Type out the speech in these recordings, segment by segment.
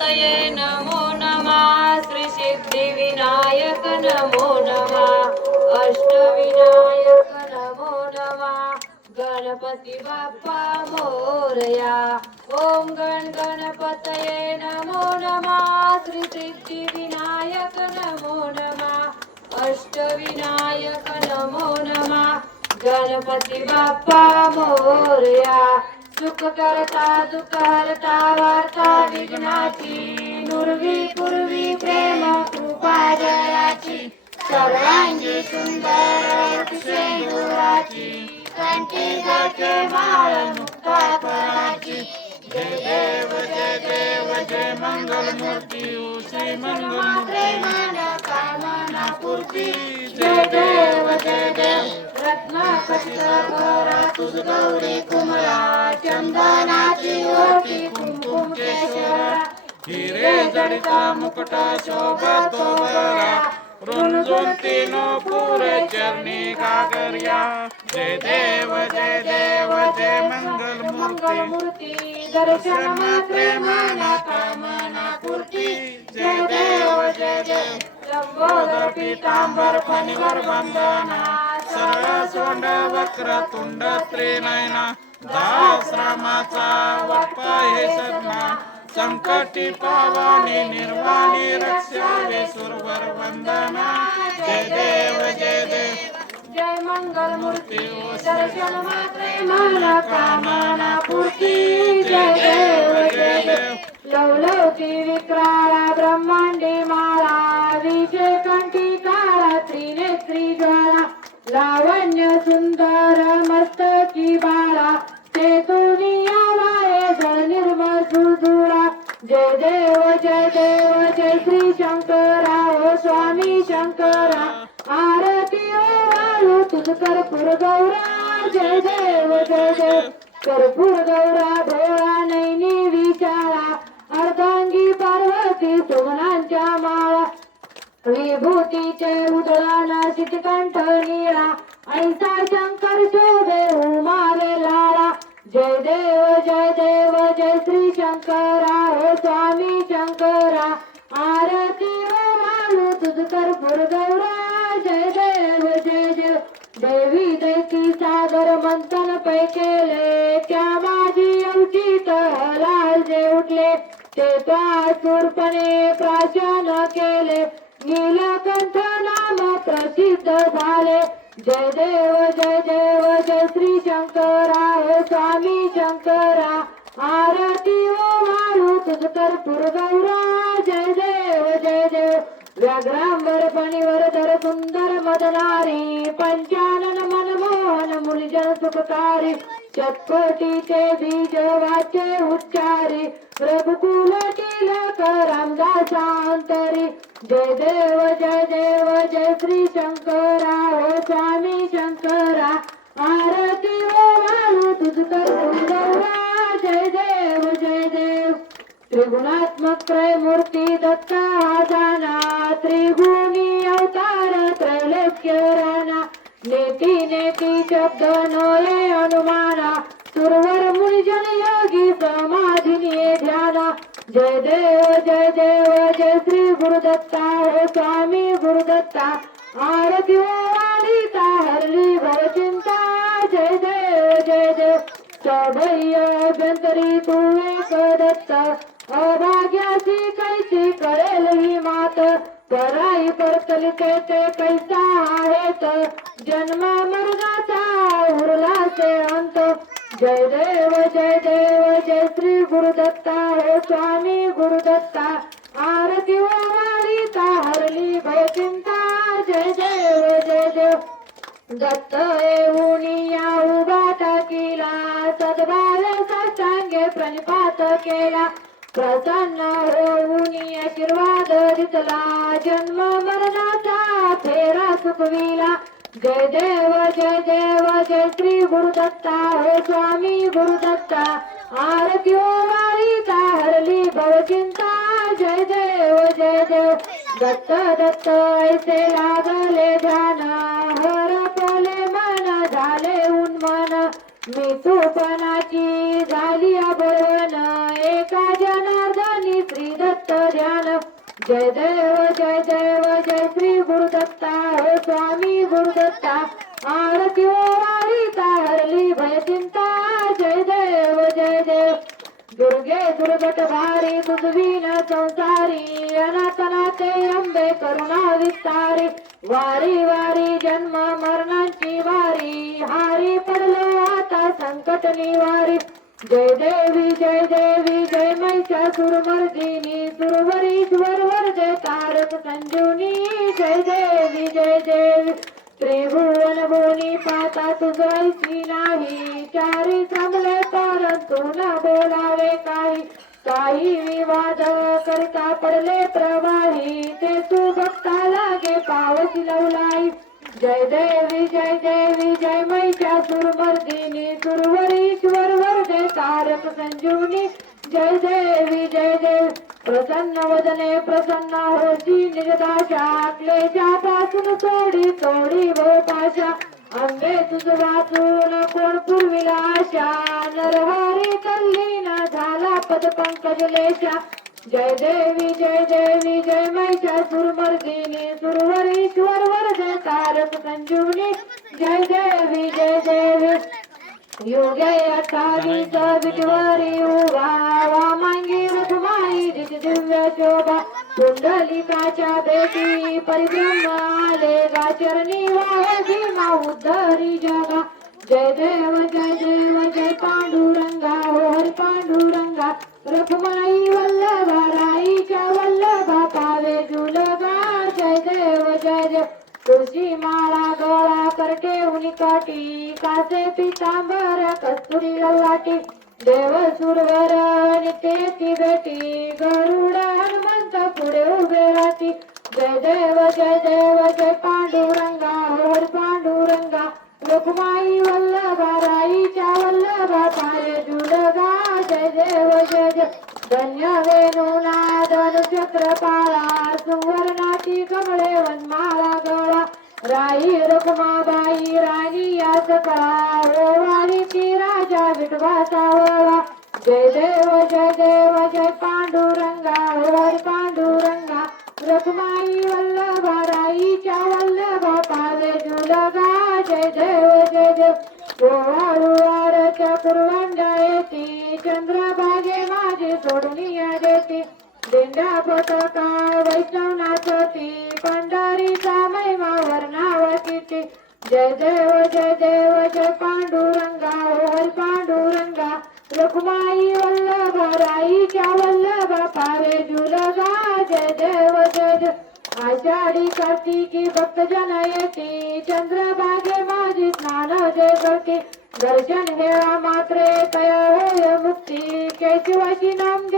तये नमो नमः श्री सिद्धिविनायक नमो नमः अष्टविनायक नमो नमः गणपती बाप्पा मोरया। ओम गण गणपतये नमो नमः श्री सिद्धिविनायक नमो नमः अष्टविनायक नमो नमः गणपती बाप्पा मोरया। सुख करता दुःख हरता वार्ता विघ्नाची. नुरवी पूर्वी प्रेम कृपा जयाची सर्वांगी सुंदर शेंदुराची कंठी जाते माळ मुक्ता फळाची जय देव जय देव जय मंगल मूर्ती श्री मंगल कामना पूर्ती जय देव जय देव तुझ गौरी कुमरा चंदनाची ओटी केशरा हिरे जडिता वरा रुंजून तीनो पुरे चरणी काकर्या। जय देव जय देव जय मंगल मूर्ती दर्शन प्रेमाना कामना पूर्ती जय देव जय देव। लंबोदर पितांबर फणीवर वंदना सरळ सोंड वक्र तुंड त्रिनयना दास रामाचा हे सदना। संकटी पावानी निर्वाणी रक्षावे सुरवर वंदना। जय देव जय देव। जय मंगल मूर्ती दर्शन मात्रे मला कामना पूर्ती। जय देव जय देव। लवलवची विक्राळा ब्रह्मांडी माळा विजय कंठी काळा त्रिनेत्री ज्वाला। लावण्य सुंदर मस्तकी बाळा ते दुनिया जय देव जय देव जय श्री शंकरा ओ स्वामी शंकरा. आरती ओ वाळू तुझ कर्पूर गौरा. जय देव जय देव. कर्पूर गौरा भोळा नैनी विचारा. अर्धांगी पार्वती सुमनांच्या माळा. विभूतीचे उदळाना शितकंठ निळा. ऐसा शंकर शोभे उमारे लाळा. जय देव जय देव जय श्री शंकरा हे स्वामी शंकरा. आरती हो मानू वाळू तुझ कर्पूर गौरा जय देव जय देव. देवी दैती सागर मंथन पै केले त्या माझी अवचित लाल जे उठले ते सुरपणे प्राचन केले. नीलकंठ नाम प्रसिद्ध झाले. जय देव जय देव जय श्री शंकरा स्वामी शंकरा. आरती हो ओ वाळू तुझ कर्पूर गौरा. जय देव जय देव. व्याघ्रांवर पणीवर धर सुंदर मदनारी. पंचानन मनमोहन मुलीजन सुखकारी. चटपटीचे बीज वाचे उच्चारी. रघुकुल तिलक रामदासांतरी जय देव जय देव जय श्री शंकरा हो स्वामी शंकरा. आरती हो मानू तुझ कर्पूर गौरा. जय देव जय देव. त्रिगुणात्मक त्रयमूर्ती दत्त हा जाना. त्रिगुणी अवतार त्रैलोक्य राणा. नेती नेती शब्द नये अनुमाना. सुरवर मुनिजन योगी समान. जय देव जय देव जय श्री गुरुदत्ता. हे स्वामी गुरुदत्ता. आरती ओ वालिता हरली भवचिंता जय देव जय देव. सभय्य अभ्यंतरी तू एक दत्त. अभाग्याची कैसी कळेल ही मात. पराई परतली ते ते पैसा आहेत. जन्म मृगाचा उरला ते अंत. जय देव जय देव जय श्री गुरुदत्ता हे स्वामी गुरुदत्ता. आरती वारिता हरली भयचिंता जय देव जय देव. दत्त येऊनी या उभा टाकीला. सद्भाव साष्टांगे प्रणिपात केला. प्रसन्न होऊन आशीर्वाद दिसला जन्म मरणाचा फेरा सुखविला जय देव जय देव जय श्री गुरुदत्ता हे स्वामी गुरुदत्ता आरती ओ वाळीता हरली भवचिंता जय देव जय देव दत्त दत्त ऐसे लागले ध्यान हरपले मन झाले उन्मन मी तुपणाची झाली अभवन एका जनार्दनी श्री दत्त ध्यान जय देव जय देव जय श्री गुरुदत्ता स्वामी गुणदत्ता आरती वारी तारली हरली भय चिंता जय देव जय देव. दुर्गे दुर्गट भारी तुझवीन संसारी अनाथनाथे अंबे करुणा विस्तारी वारी वारी जन्म मरणांची वारी हारी पडलो आता संकट निवारी. जय देवी जय देवी जय महिषासुरमर्दिनी सुरवरीश्वर वर जय तारक संजीवनी जय देवी जय देवी. त्रिभुवन भुवनी पाता तुझायची नाही चारी थांबले परंतु न बोलावे काही. काही विवाद करता पडले प्रवाही ते तू भक्ता लागे पावती लवलाई. जय देवी जय देवी जय महिषासुरमर्दिनी सुरवरीश्वर वरदे तारक संजीवनी जय देवी जय देव. प्रसन्न वदने प्रसन्न होती निजदाशा क्लेशापासून सोडी तोडी व हो पाशा. अंबे तुझ वाचून कोण पूर्वीला आशा. नरवारी कल्लीना झाला पद पंकज लेशा. जय देवी जय देवी जय महिषासुरमर्दिनी सुरवरीश्वर वरदे तारक संजीवनी। जय देवी जय देवी। योगे अठावी सविटवारी उभा मांगी रखमाई दिज दिव्य शोभा। कुंडलिकाच्या बेटी परिभ्रम आले गाचरणी वाहती मा उद्धरी जगा। जय देव जय देव जय पांडुरंगा हो हर पांडुरंगा। रखमाई तुळशी माळा गळा करटे उनिकाटी कासे पितांबर कस्तुरी ललाटी देव सुरवर नित्येची बेटी गरुड हनुमंत पुढे उभे राहती. जय देव जय देव जय पांडुरंगा हर पांडुरंगा. लोकमाई वल्लभा राईच्या वल्लभा पाय जुलगा जय देव जय जय. धन्य वेणुना नक्षत्र पाळा सुवर्णाची कमळे वनमाळा गळा. राई रुक्माबाई राणी याच कळा ओवाळी राजा विठवा सावळा जय देव जय देव जय पांडुरंगा वर पांडुरंगा. रुक्माई वल्लभा राईच्या वल्लभा पाले जुलगा. जय देव जय देव. ओवाळुवारच्या कुरवंडा येती चंद्रभागे माझे सोडणी या देते. दिंडा पताका वैष्णव नाचती पंढरीचा नाव किती? जय देव जय हो, देव हो, जय पांडुरंगा हो, हर पांडुरंगा. रुक्माई वल्लभा राईच्या वल्लभा पारे जुलगा. जय देव जय देव आषाढी कार्तिकी भक्तजन येते. चंद्रभागे माझी स्नान जय करते. दर्शन घेवा मात्रे तया होय मुक्ती. केशवाची नामदेव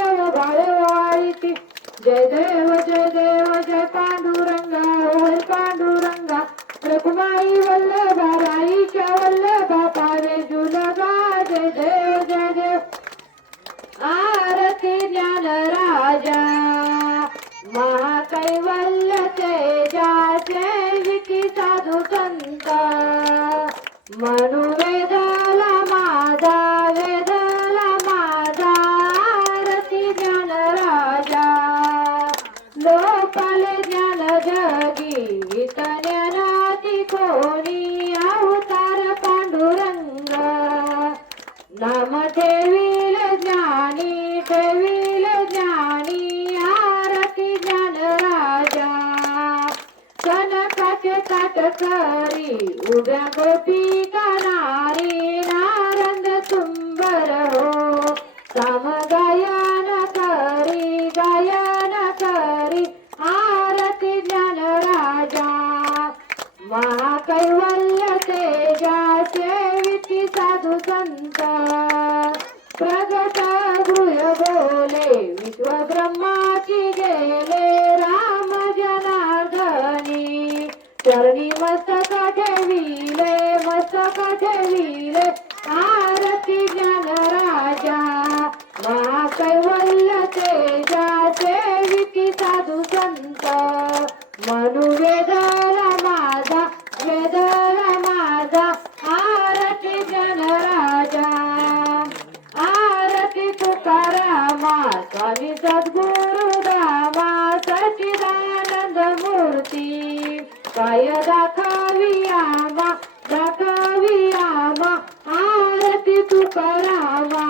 साधू संत म्हणू वेदाला माझा वेदाला माझा आरती ज्ञान राजा लोकाले ज्ञान जगी ज्ञानाती कोणी अवतार पांडुरंग नाम ठेवील ज्ञानी ठेवील ज्ञानी आरती ज्ञान राजा कनकाचे ताट करी उभ्या गोपिका नारी नारंग सुंबर हो. साम गायन करी गायन करी आरती ज्ञान राजा. महाकैवल्य तेजाचे विती साधू संत. प्रगट गृह बोले विश्व ब्रह्माची ठेविले मस्तक ठेविले आरती जनराजा राजा महाकैवल्य तेजा सेविकी साधू संत. मनुवेद रामा जगावी आरती तू करावा.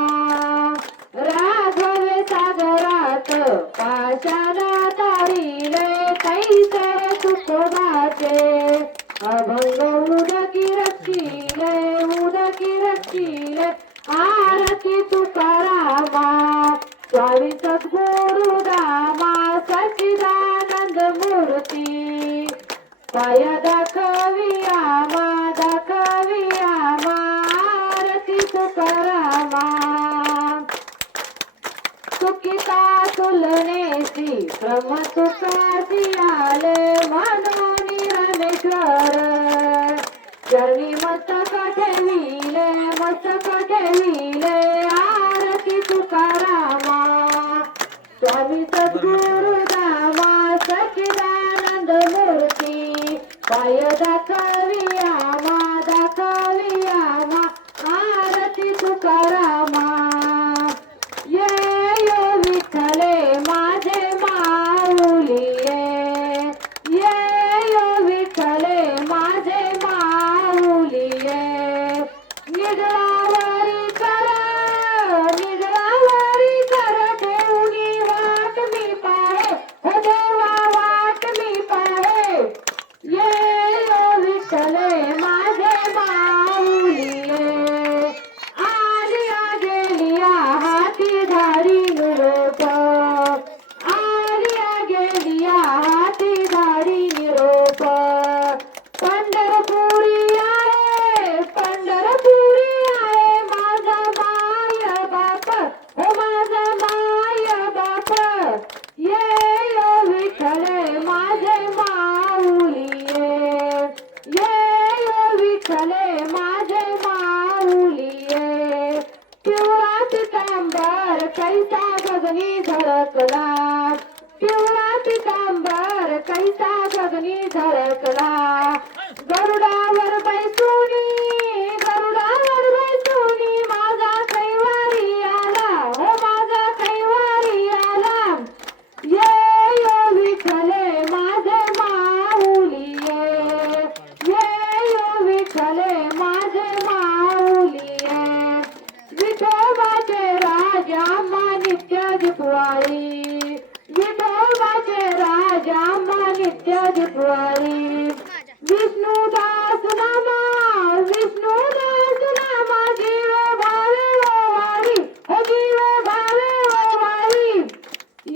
राघव सागरात पाषाण Ramato Tardiale. कैसा गगनी धडकला पिवळा दिपवाई विठोबाचे राजा नित्य दिपवाई विष्णुदास नामा हो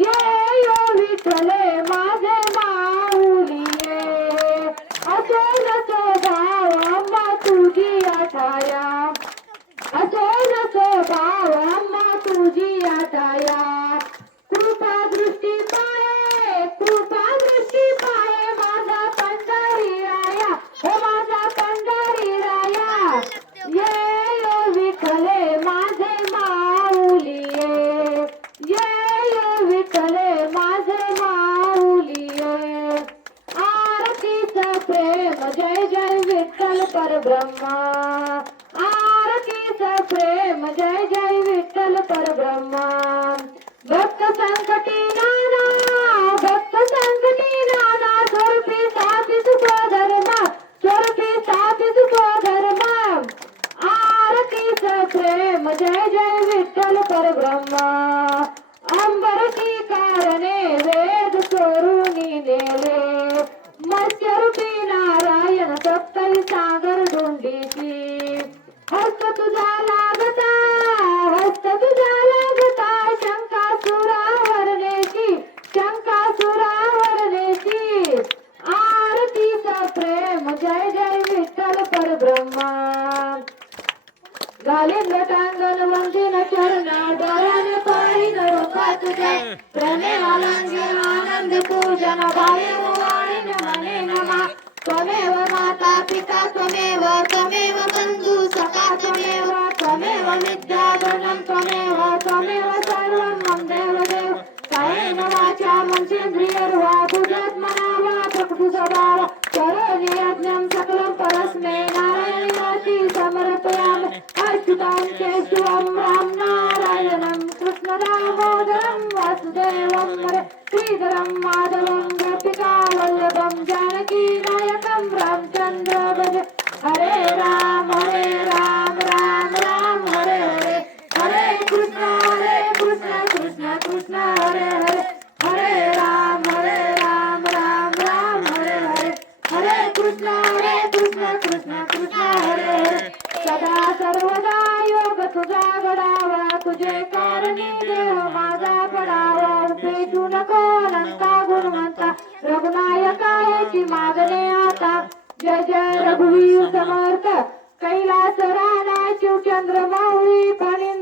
ये यो विठले माझे माऊलीये. असो नसो भावा मा तुझी आठाया పరబ్రహ్మ. భక్త సంకటి నానా భక్త సంకటి నానా స్వరూపి స్థాపిసుకో ధర్మ స్వరూపి స్థాపిసుకో ధర్మ ఆరతి స ప్రేమ జయ జయ విఠల పరబ్రహ్మ. All it down. Everybody.